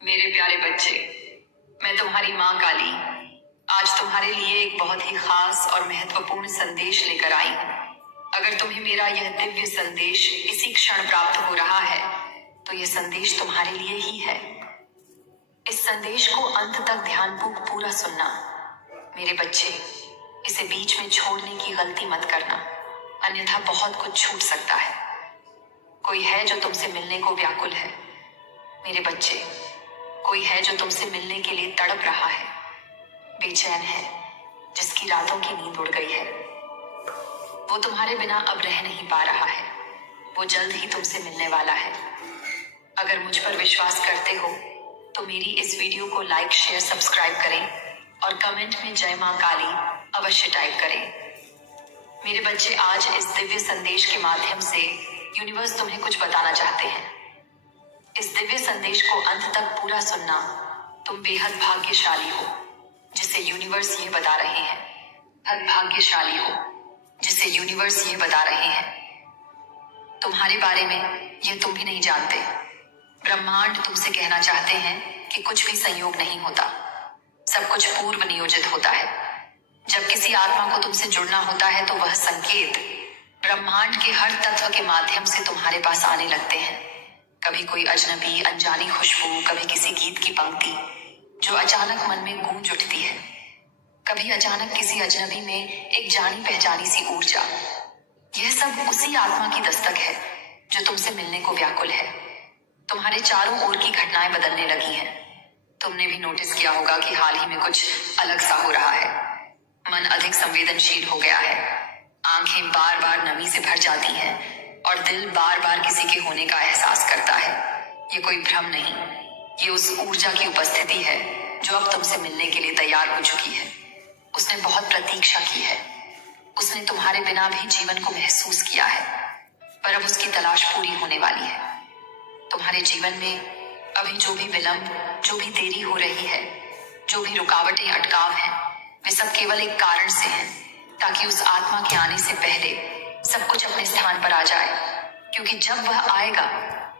मेरे प्यारे बच्चे, मैं तुम्हारी माँ काली आज तुम्हारे लिए एक बहुत ही खास और महत्वपूर्ण संदेश लेकर आई हूँ। अगर तुम्हें मेरा यह दिव्य संदेश इसी क्षण प्राप्त हो रहा है तो यह संदेश तुम्हारे लिए ही है। इस संदेश को अंत तक ध्यानपूर्वक पूरा सुनना। मेरे बच्चे, इसे बीच में छोड़ने की गलती मत करना, अन्यथा बहुत कुछ छूट सकता है। कोई है जो तुमसे मिलने को व्याकुल है। मेरे बच्चे, कोई है जो तुमसे मिलने के लिए तड़प रहा है, बेचैन है, जिसकी रातों की नींद उड़ गई है। वो तुम्हारे बिना अब रह नहीं पा रहा है। वो जल्द ही तुमसे मिलने वाला है। अगर मुझ पर विश्वास करते हो तो मेरी इस वीडियो को लाइक, शेयर, सब्सक्राइब करें और कमेंट में जय मां काली अवश्य टाइप करें। मेरे बच्चे, आज इस दिव्य संदेश के माध्यम से यूनिवर्स तुम्हें कुछ बताना चाहते हैं। इस दिव्य संदेश को अंत तक पूरा सुनना। तुम बेहद भाग्यशाली हो जिसे यूनिवर्स ये बता रहे हैं। हद भाग्यशाली हो जिसे यूनिवर्स ये बता रहे हैं। तुम्हारे बारे में यह तुम भी नहीं जानते। ब्रह्मांड तुमसे कहना चाहते हैं कि कुछ भी संयोग नहीं होता, सब कुछ पूर्व नियोजित होता है। जब किसी आत्मा को तुमसे जुड़ना होता है तो वह संकेत ब्रह्मांड के हर तत्व के माध्यम से तुम्हारे पास आने लगते हैं। कभी कोई अजनबी अनजानी खुशबू, कभी किसी गीत की पंक्ति जो अचानक मन में गूंज उठती है, कभी अचानक किसी अजनबी में एक जानी पहचानी सी ऊर्जा। यह सब उसी आत्मा की दस्तक है जो तुमसे मिलने को व्याकुल है। तुम्हारे चारों ओर की घटनाएं बदलने लगी हैं। तुमने भी नोटिस किया होगा कि हाल ही में कुछ अलग सा हो रहा है। मन अधिक संवेदनशील हो गया है, आंखें बार बार नमी से भर जाती हैं और दिल बार बार किसी के होने का एहसास करता है। ये कोई भ्रम नहीं, ये उस ऊर्जा की उपस्थिति है जो अब तुमसे मिलने के लिए तैयार हो चुकी है। उसने बहुत प्रतीक्षा की है। उसने तुम्हारे बिना भी जीवन को महसूस किया है, पर अब उसकी तलाश पूरी होने वाली है। तुम्हारे जीवन में अभी जो भी विलंब, जो भी देरी हो रही है, जो भी रुकावटें, अटकाव हैं, वे सब केवल एक कारण से हैं, ताकि उस आत्मा के आने से पहले सब कुछ अपने स्थान पर आ जाए। क्योंकि जब वह आएगा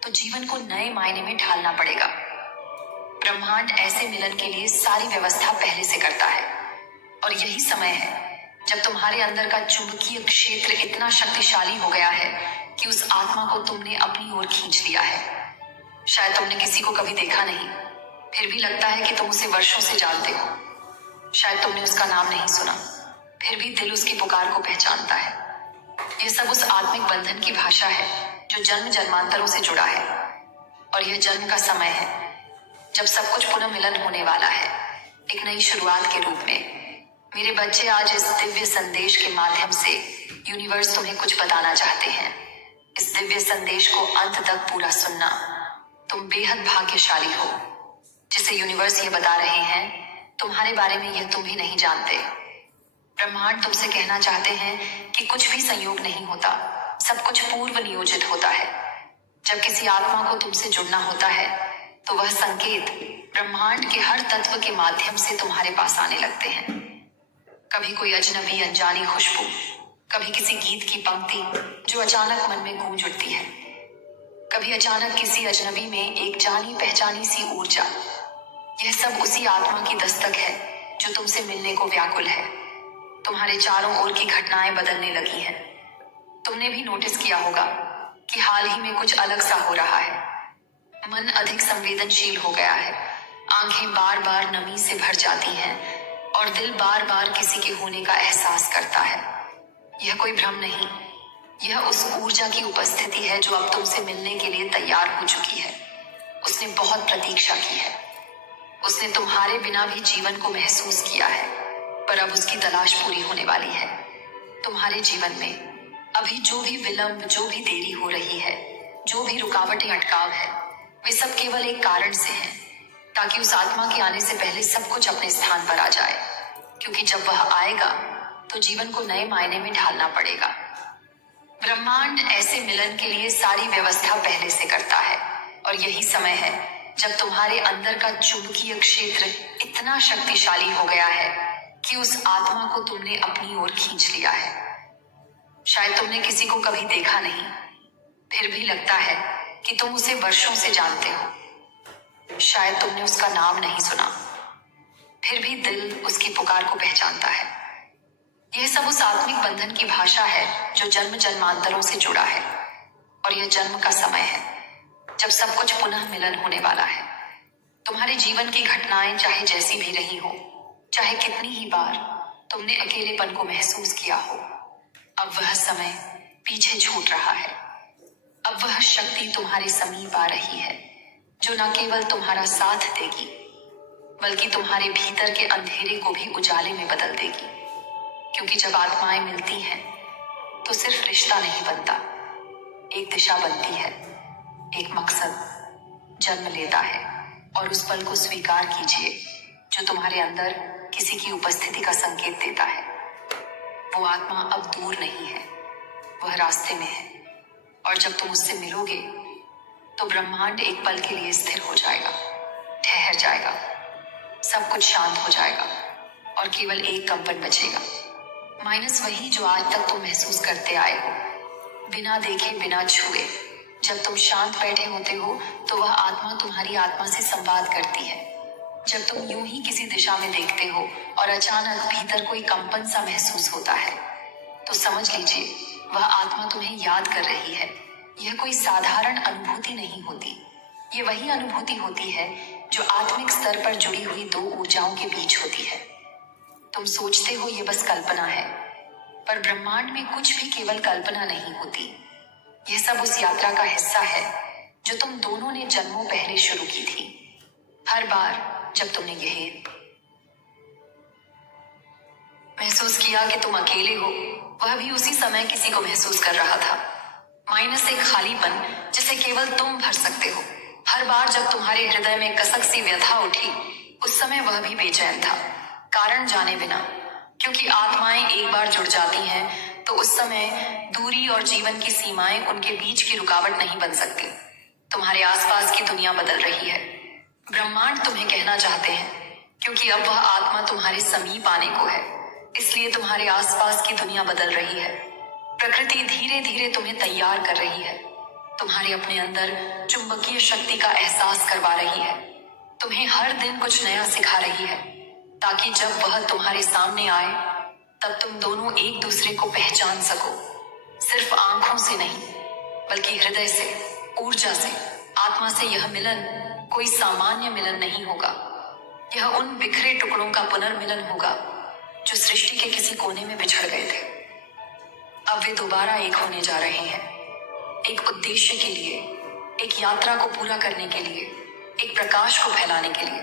तो जीवन को नए मायने में ढालना पड़ेगा। ब्रह्मांड ऐसे मिलन के लिए सारी व्यवस्था पहले से करता है, और यही समय है जब तुम्हारे अंदर का चुंबकीय क्षेत्र इतना शक्तिशाली हो गया है कि उस आत्मा को तुमने अपनी ओर खींच लिया है। शायद तुमने किसी को कभी देखा नहीं, फिर भी लगता है कि तुम उसे वर्षों से जानते हो। शायद तुमने उसका नाम नहीं सुना, फिर भी दिल उसकी पुकार को पहचानता है। यह सब उस आत्मिक बंधन की भाषा है जो जन्म जन्मांतरों से जुड़ा है, और यह जन्म का समय है जब सब कुछ पुनः मिलन होने वाला है, एक नई शुरुआत के रूप में। मेरे बच्चे, आज इस दिव्य संदेश के माध्यम से यूनिवर्स तुम्हें कुछ बताना चाहते हैं। इस दिव्य संदेश को अंत तक पूरा सुनना। तुम बेहद भाग्यशाली हो जिसे यूनिवर्स ये बता रहे हैं। तुम्हारे बारे में यह तुम भी नहीं जानते। ब्रह्मांड तुमसे कहना चाहते हैं कि कुछ भी संयोग नहीं होता, सब कुछ पूर्व नियोजित होता है। जब किसी आत्मा को तुमसे जुड़ना होता है तो वह संकेत ब्रह्मांड के हर तत्व के माध्यम से तुम्हारे पास आने लगते हैं। कभी कोई अजनबी अनजानी खुशबू, कभी किसी गीत की पंक्ति जो अचानक मन में गूंज उठती है, कभी अचानक किसी अजनबी में एक जानी पहचानी सी ऊर्जा। यह सब उसी आत्मा की दस्तक है जो तुमसे मिलने को व्याकुल है। तुम्हारे चारों ओर की घटनाएं बदलने लगी हैं। तुमने भी नोटिस किया होगा कि हाल ही में कुछ अलग सा हो रहा है। मन अधिक संवेदनशील हो गया है, आंखें बार बार नमी से भर जाती हैं और दिल बार बार किसी के होने का एहसास करता है। यह कोई भ्रम नहीं, यह उस ऊर्जा की उपस्थिति है जो अब तुमसे मिलने के लिए तैयार हो चुकी है। उसने बहुत प्रतीक्षा की है। उसने तुम्हारे बिना भी जीवन को महसूस किया है, पर अब उसकी तलाश पूरी होने वाली है। तुम्हारे जीवन में अभी जो भी विलंब, जो भी देरी हो रही है, जो भी रुकावटें, अटकाव है, वे सब केवल एक कारण से हैं, ताकि उस आत्मा के आने से पहले सब कुछ अपने स्थान पर आ जाए। क्योंकि जब वह आएगा तो जीवन को नए मायने में ढालना पड़ेगा। ब्रह्मांड ऐसे मिलन के लिए सारी व्यवस्था पहले से करता है, और यही समय है जब तुम्हारे अंदर का चुंबकीय क्षेत्र इतना शक्तिशाली हो गया है कि उस आत्मा को तुमने अपनी ओर खींच लिया है। शायद तुमने किसी को कभी देखा नहीं, फिर भी लगता है कि तुम उसे वर्षों से जानते हो। शायद तुमने उसका नाम नहीं सुना, फिर भी दिल उसकी पुकार को पहचानता है। यह सब उस आत्मिक बंधन की भाषा है जो जन्म जन्मांतरों से जुड़ा है, और यह जन्म का समय है जब सब कुछ पुनः मिलन होने वाला है। तुम्हारे जीवन की घटनाएं चाहे जैसी भी रही हो, चाहे कितनी ही बार तुमने अकेलेपन को महसूस किया हो, अब वह समय पीछे छूट रहा है। अब वह शक्ति तुम्हारे समीप आ रही है जो न केवल तुम्हारा साथ देगी, बल्कि तुम्हारे भीतर के अंधेरे को भी उजाले में बदल देगी। क्योंकि जब आत्माएं मिलती हैं तो सिर्फ रिश्ता नहीं बनता, एक दिशा बनती है, एक मकसद जन्म लेता है। और उस पल को स्वीकार कीजिए जो तुम्हारे अंदर किसी की उपस्थिति का संकेत देता है। वो आत्मा अब दूर नहीं है, वह रास्ते में है, और जब तुम उससे मिलोगे तो ब्रह्मांड एक पल के लिए स्थिर हो जाएगा, ठहर जाएगा, सब कुछ शांत हो जाएगा और केवल एक कंपन बचेगा, माइनस वही जो आज तक तुम महसूस करते आए हो, बिना देखे बिना छुए। जब तुम शांत बैठे होते हो तो वह आत्मा तुम्हारी आत्मा से संवाद करती है। जब तुम यूं ही किसी दिशा में देखते हो और अचानक भीतर कोई कंपन सा महसूस होता है, तो समझ लीजिए वह आत्मा तुम्हें याद कर रही है। यह कोई साधारण अनुभूति नहीं होती, ये वही अनुभूति होती है जो आत्मिक स्तर पर जुड़ी हुई दो ऊर्जाओं के बीच होती है। तुम सोचते हो ये बस कल्पना है, पर ब्रह्मांड में कुछ भी केवल कल्पना नहीं होती। यह सब उस यात्रा का हिस्सा है जो तुम दोनों ने जन्मों पहले शुरू की थी। हर बार जब तुमने यह महसूस किया कि तुम अकेले हो, वह भी उसी समय किसी को महसूस कर रहा था, माइनस एक खालीपन जिसे केवल तुम भर सकते हो। हर बार जब तुम्हारे हृदय में कसक सी व्यथा उठी, उस समय वह भी बेचैन था, कारण जाने बिना। क्योंकि आत्माएं एक बार जुड़ जाती हैं तो उस समय दूरी और जीवन की सीमाएं उनके बीच की रुकावट नहीं बन सकती। तुम्हारे आसपास की दुनिया बदल रही है, ब्रह्मांड तुम्हें कहना चाहते हैं, क्योंकि अब वह आत्मा तुम्हारे समीप आने को है, इसलिए तुम्हारे आसपास की दुनिया बदल रही है। प्रकृति धीरे धीरे तुम्हें तैयार कर रही है, तुम्हारे अपने अंदर चुंबकीय शक्ति का एहसास करवा रही है, तुम्हें हर दिन कुछ नया सिखा रही है, ताकि जब वह तुम्हारे सामने आए तब तुम दोनों एक दूसरे को पहचान सको, सिर्फ आंखों से नहीं बल्कि हृदय से, ऊर्जा से, आत्मा से। यह मिलन कोई सामान्य मिलन नहीं होगा, यह उन बिखरे टुकड़ों का पुनर्मिलन होगा जो सृष्टि के किसी कोने में बिछड़ गए थे। अब वे दोबारा एक होने जा रहे हैं, एक उद्देश्य के लिए, एक यात्रा को पूरा करने के लिए, एक प्रकाश को फैलाने के लिए।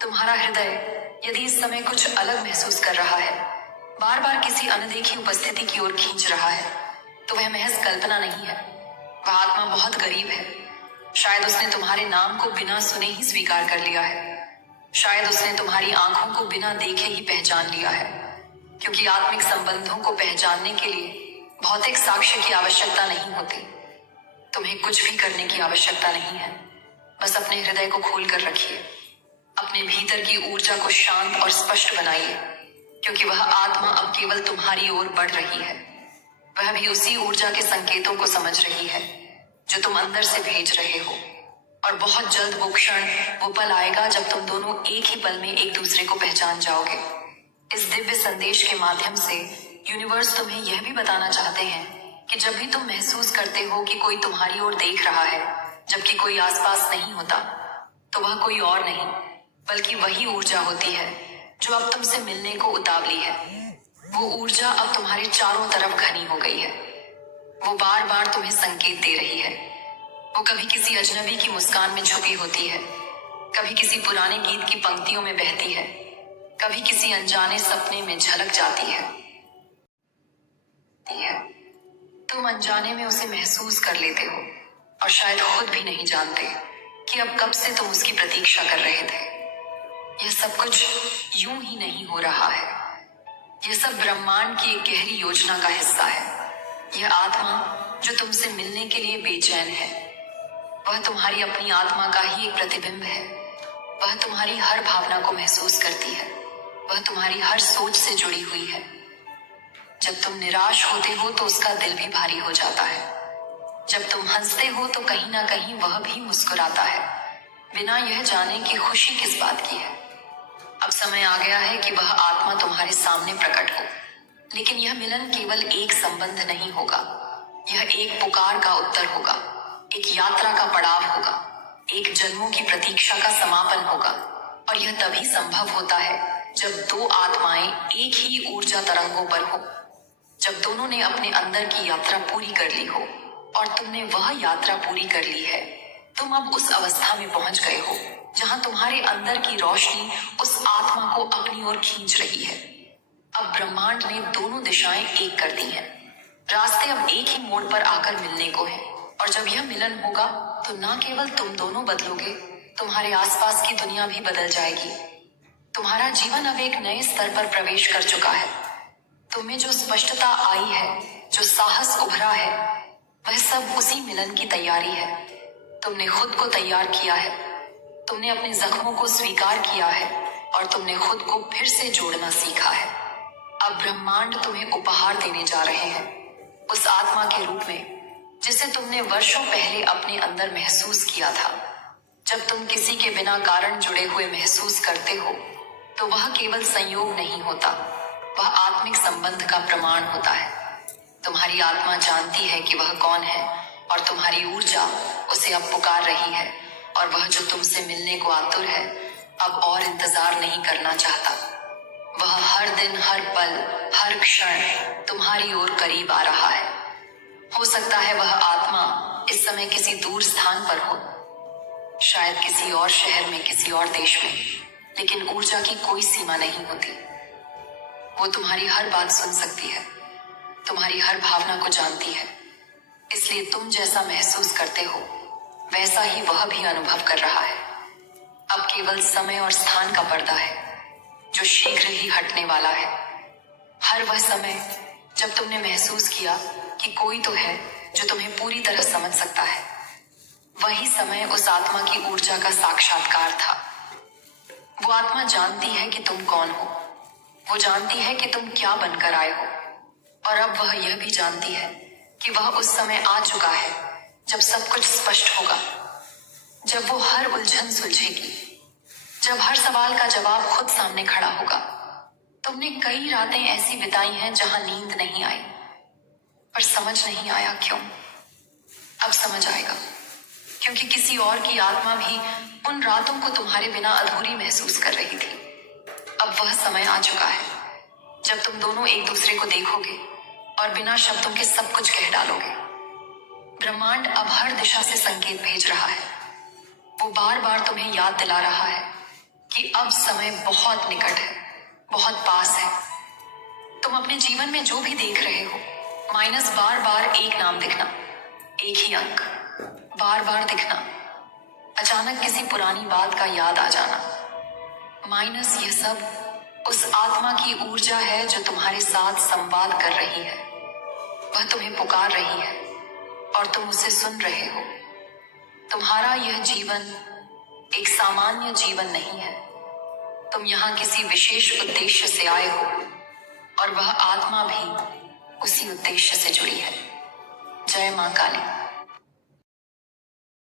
तुम्हारा हृदय यदि इस समय कुछ अलग महसूस कर रहा है, बार बार किसी अनदेखी उपस्थिति की ओर खींच रहा है, तो वह महज कल्पना नहीं है, वह आत्मा बहुत गरीब है। शायद उसने तुम्हारे नाम को बिना सुने ही स्वीकार कर लिया है, शायद उसने तुम्हारी आंखों को बिना देखे ही पहचान लिया है। क्योंकि आत्मिक संबंधों को पहचानने के लिए भौतिक साक्ष्य की आवश्यकता नहीं होती, तुम्हें कुछ भी करने की आवश्यकता नहीं है, बस अपने हृदय को खोल कर रखिए, अपने भीतर की ऊर्जा को शांत और स्पष्ट बनाइए, क्योंकि वह आत्मा अब केवल तुम्हारी ओर बढ़ रही है। वह भी उसी ऊर्जा के संकेतों को समझ रही है जो तुम अंदर से भेज रहे हो, और बहुत जल्द वो क्षण, वो पल आएगा जब तुम दोनों एक ही पल में एक दूसरे को पहचान जाओगे। इस दिव्य संदेश के माध्यम से यूनिवर्स तुम्हें यह भी बताना चाहते हैं कि जब भी तुम महसूस करते हो कि कोई तुम्हारी ओर देख रहा है जबकि कोई आसपास नहीं होता, तो वह कोई और नहीं बल्कि वही ऊर्जा होती है जो अब तुमसे मिलने को उतावली है। वो ऊर्जा अब तुम्हारे चारों तरफ घनी हो गई है, वो बार बार तुम्हें संकेत दे रही है। वो कभी किसी अजनबी की मुस्कान में छुपी होती है, कभी किसी पुराने गीत की पंक्तियों में बहती है, कभी किसी अनजाने सपने में झलक जाती है। तुम अनजाने में उसे महसूस कर लेते हो और शायद खुद भी नहीं जानते कि अब कब से तुम उसकी प्रतीक्षा कर रहे थे। यह सब कुछ यूं ही नहीं हो रहा है, यह सब ब्रह्मांड की एक गहरी योजना का हिस्सा है। यह आत्मा जो तुमसे मिलने के लिए बेचैन है, वह तुम्हारी अपनी आत्मा का ही एक प्रतिबिंब है। वह तुम्हारी हर भावना को महसूस करती है, वह तुम्हारी हर सोच से जुड़ी हुई है। जब तुम निराश होते हो तो उसका दिल भी भारी हो जाता है, जब तुम हंसते हो तो कहीं ना कहीं वह भी मुस्कुराता है। बिना यह जाने कि खुशी किस बात की है। अब समय आ गया है कि वह आत्मा तुम्हारे सामने प्रकट हो। लेकिन यह मिलन केवल एक संबंध नहीं होगा, यह एक पुकार का उत्तर होगा, एक यात्रा का पड़ाव होगा, एक जन्मों की प्रतीक्षा का समापन होगा। और यह तभी संभव होता है जब दो आत्माएं एक ही ऊर्जा तरंगों पर हो, जब दोनों ने अपने अंदर की यात्रा पूरी कर ली हो और तुमने वह यात्रा पूरी कर ली है। तुम अब उस अवस्था में पहुंच गए हो जहां तुम्हारे अंदर की रोशनी उस आत्मा को अपनी ओर खींच रही है। अब ब्रह्मांड ने दोनों दिशाएं एक कर दी हैं। रास्ते अब एक ही मोड़ पर आकर मिलने को हैं। और जब यह मिलन होगा तो न केवल तुम दोनों बदलोगे, तुम्हारे आसपास की दुनिया भी बदल जाएगी। तुम्हारा जीवन अब एक नए स्तर पर प्रवेश कर चुका है। तुम्हें जो स्पष्टता आई है, जो साहस उभरा है, वह सब उसी मिलन की तैयारी है। तुमने खुद को तैयार किया है, तुमने अपने जख्मों को स्वीकार किया है और तुमने खुद को फिर से जोड़ना सीखा है। अब ब्रह्मांड तुम्हें उपहार देने जा रहे हैं, उस आत्मा के रूप में जिसे तुमने वर्षों पहले अपने अंदर महसूस किया था। जब तुम किसी के बिना कारण जुड़े हुए महसूस करते हो तो वह केवल संयोग नहीं होता, वह आत्मिक संबंध का प्रमाण होता है। तुम्हारी आत्मा जानती है कि वह कौन है और तुम्हारी ऊर्जा उसे अब पुकार रही है। और वह जो तुमसे मिलने को आतुर है अब और इंतजार नहीं करना चाहता। वह हर दिन, हर पल, हर क्षण तुम्हारी ओर करीब आ रहा है। हो सकता है वह आत्मा इस समय किसी दूर स्थान पर हो, शायद किसी और शहर में, किसी और देश में, लेकिन ऊर्जा की कोई सीमा नहीं होती। वो तुम्हारी हर बात सुन सकती है, तुम्हारी हर भावना को जानती है। इसलिए तुम जैसा महसूस करते हो वैसा ही वह भी अनुभव कर रहा है। अब केवल समय और स्थान का पर्दा है जो शीघ्र ही हटने वाला है। हर वह समय जब तुमने महसूस किया कि कोई तो है जो तुम्हें पूरी तरह समझ सकता है, वही समय उस आत्मा की ऊर्जा का साक्षात्कार था। वो आत्मा जानती है कि तुम कौन हो, वो जानती है कि तुम क्या बनकर आए हो। और अब वह यह भी जानती है कि वह उस समय आ चुका है जब सब कुछ स्पष्ट होगा, जब वो हर उलझन सुलझेगी, जब हर सवाल का जवाब खुद सामने खड़ा होगा। तुमने कई रातें ऐसी बिताई हैं जहां नींद नहीं आई, पर समझ नहीं आया क्यों। अब समझ आएगा, क्योंकि किसी और की आत्मा भी उन रातों को तुम्हारे बिना अधूरी महसूस कर रही थी। अब वह समय आ चुका है जब तुम दोनों एक दूसरे को देखोगे और बिना शब्दों के सब कुछ कह डालोगे। ब्रह्मांड अब हर दिशा से संकेत भेज रहा है। वो बार बार तुम्हें याद दिला रहा है कि अब समय बहुत निकट है, बहुत पास है। तुम अपने जीवन में जो भी देख रहे हो, माइनस बार बार एक नाम दिखना, एक ही अंक बार बार दिखना, अचानक किसी पुरानी बात का याद आ जाना, माइनस ये सब उस आत्मा की ऊर्जा है जो तुम्हारे साथ संवाद कर रही है। वह तुम्हें पुकार रही है और तुम उसे सुन रहे हो। तुम्हारा यह जीवन एक सामान्य जीवन नहीं है। तुम यहाँ किसी विशेष उद्देश्य से आए हो और वह आत्मा भी उसी उद्देश्य से जुड़ी है। जय मां काली।